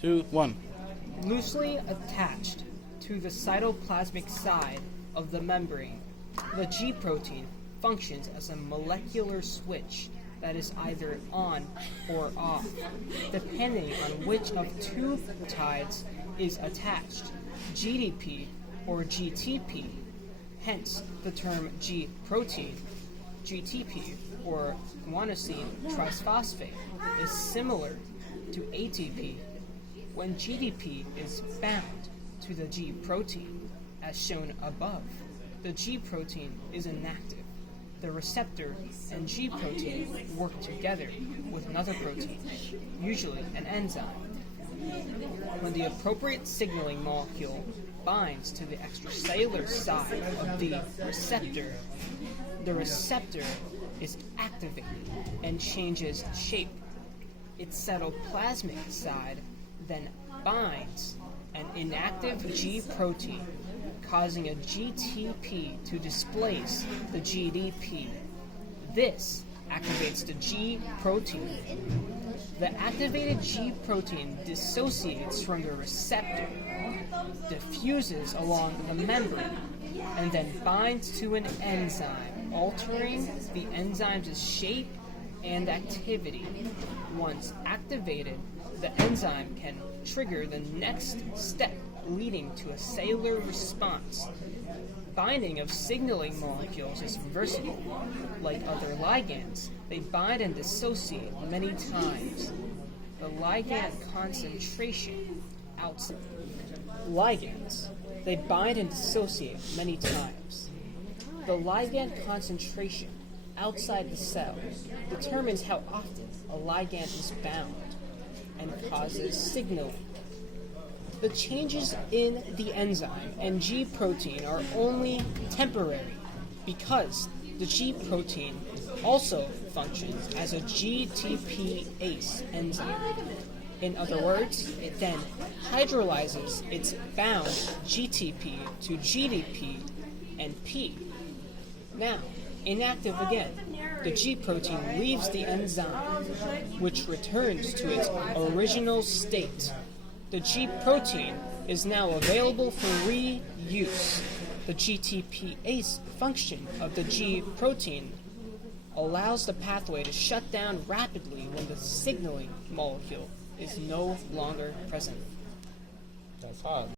2, 1. Loosely attached to the cytoplasmic side of the membrane, the G protein functions as a molecular switch that is either on or off, depending on which of two peptides is attached, GDP or GTP. Hence, the term G protein, GTP, or guanosine triphosphate, is similar to ATP. When GDP is bound to the G protein, as shown above, the G protein is inactive. The receptor and G protein work together with another protein, usually an enzyme. When the appropriate signaling molecule binds to the extracellular side of the receptor is activated and changes shape. Its cytoplasmic side then binds an inactive G protein, causing a GTP to displace the GDP. This activates the G protein. The activated G protein dissociates from the receptor, diffuses along the membrane, and then binds to an enzyme, altering the enzyme's shape and activity. Once activated, the enzyme can trigger the next step, leading to a cellular response. Binding of signaling molecules is versatile. Like other ligands, they bind and dissociate many times. The ligand concentration outside ligands, they bind and dissociate many times. The ligand concentration outside the cell determines how often a ligand is bound and causes signaling. The changes in the enzyme and G protein are only temporary because the G protein also functions as a GTPase enzyme. In other words, it then hydrolyzes its bound GTP to GDP and P. Now, inactive again, the G protein leaves the enzyme, which returns to its original state. The G protein is now available for reuse. The GTPase function of the G protein allows the pathway to shut down rapidly when the signaling molecule is no longer present. That's hard.